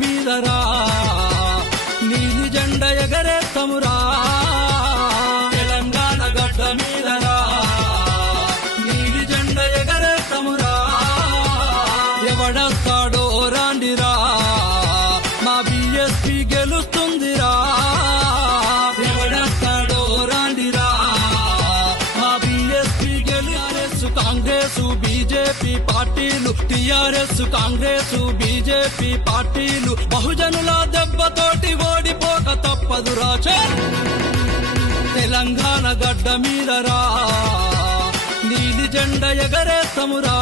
మీదరా నీలి జెండ ఎగరేత్తమురా. తెలంగాణ గడ్డ మీదరా నీలి జెండ ఎగరేత్తమురా. ఎవడస్తాడో రాండిరా. బీజేపీ పార్టీలు టిఆర్ఎస్ కాంగ్రెస్ బీజేపీ పార్టీలు. బహుజనుల దెబ్బతోటి ఓడిపోక తప్పదురా. చే తెలంగాణ గడ్డ మీదరా. నీలి జెండ ఎగరేత్తమురా.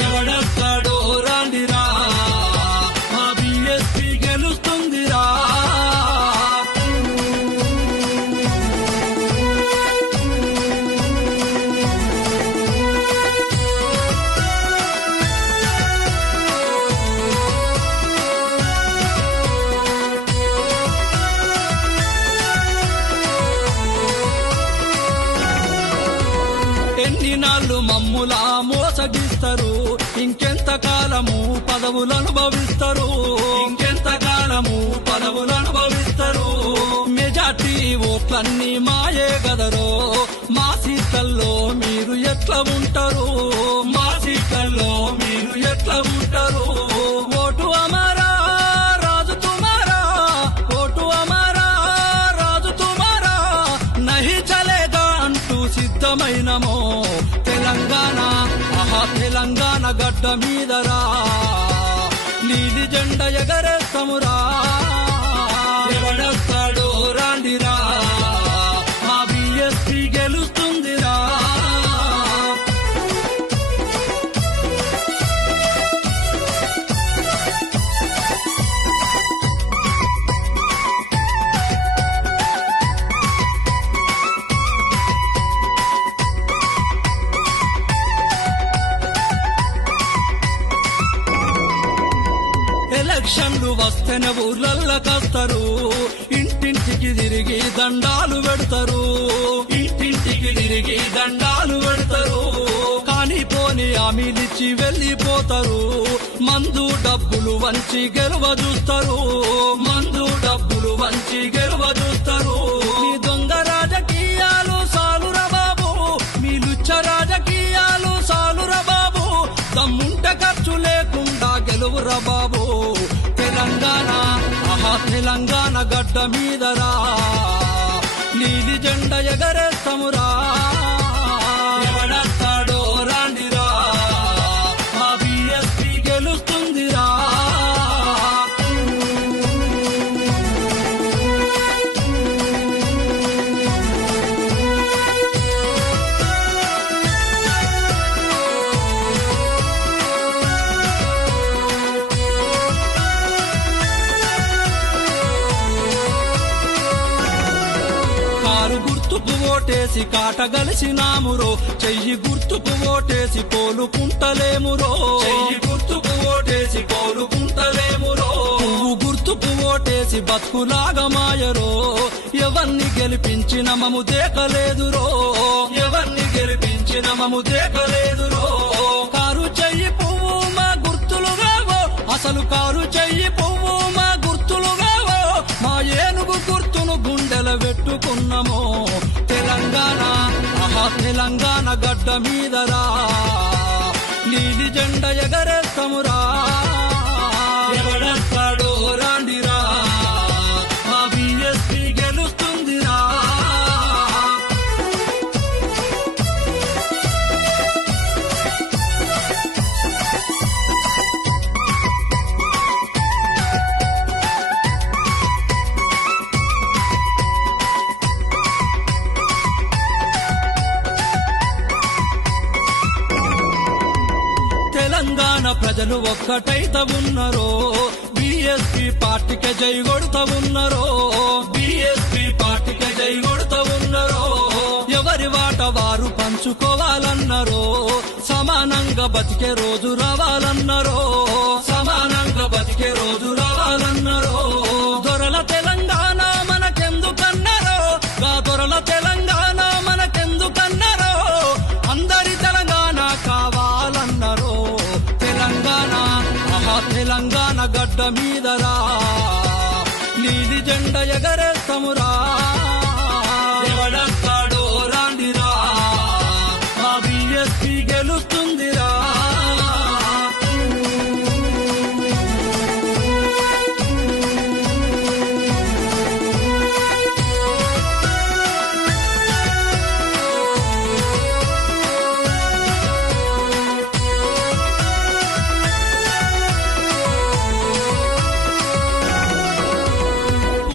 ఎవడస్తాడో రాండిరా. మా బిఎస్పి వాళ్ళు మమ్ములా మోసగిస్తారు. ఇంకెంత కాలము పదవులు అనుభవిస్తారు. ఇంకెంత కాలము పదవులు అనుభవిస్తారు. మెజార్టీ ఓట్లన్నీ మాయే గదరో. మా సీట్లలో మీరు ఎట్లా ఉంటారు? మా సీట్లలో తెలంగాణ గడ్డ మీదరా నీలి జెండ ఎగరేస్తామురా. ఎలక్షన్లు వస్తేనే ఊర్లల్లకొస్తారు ఇంటింటికి తిరిగి దండాలు పెడతారు. ఇంటింటికి తిరిగి దండాలు పెడతారు. కానీ పోని అమిలిచ్చి వెళ్ళిపోతారు. మందు డబ్బులు వంచి గెలవ చూస్తారు. మందు డబ్బులు వంచి గెలవ చూస్తారు. తెలంగాణ గడ్డ మీదరా నీలి జెండ ఎగరేస్తామురా. కారు గుర్తుకు ఓటేసి కాటగలిసినామురో చెయ్యి గుర్తుకు ఓటేసి కోలుకుంటలేమురో. చెయ్యి గుర్తుకు ఓటేసి కోలుకుంటలేమురో. పువ్వు గుర్తుకు ఓటేసి బతుకులాగా మాయరో. ఎవరిని గెలిపించిన మము దేకలేదురో. ఎవరిని గెలిపించిన మము దేకలేదురో. కారు చెయ్యి పువ్వు మా గుర్తులుగా అసలు కారు చెయ్యి తెలంగాణ గడ్డ మీదరా నీలి జెండ ఎగరేస్తామురా. ఎవడస్తాడో రాండిరా. తెలంగాణ ప్రజలు ఒక్కటైత ఉన్నారో బిఎస్పి పార్టీకి జై కొడుత ఉన్నారో బిఎస్పి పార్టీకి జై కొడుత ఉన్నారో ఎవరి వాట వారు పంచుకోవాలన్నారో సమానంగా బతికే రోజు రావాలన్నారో సమానంగా బతికే రోజు రావాలన్నారో. గడ్డ మీదరా నీది జెండ ఎగరేస్తమురా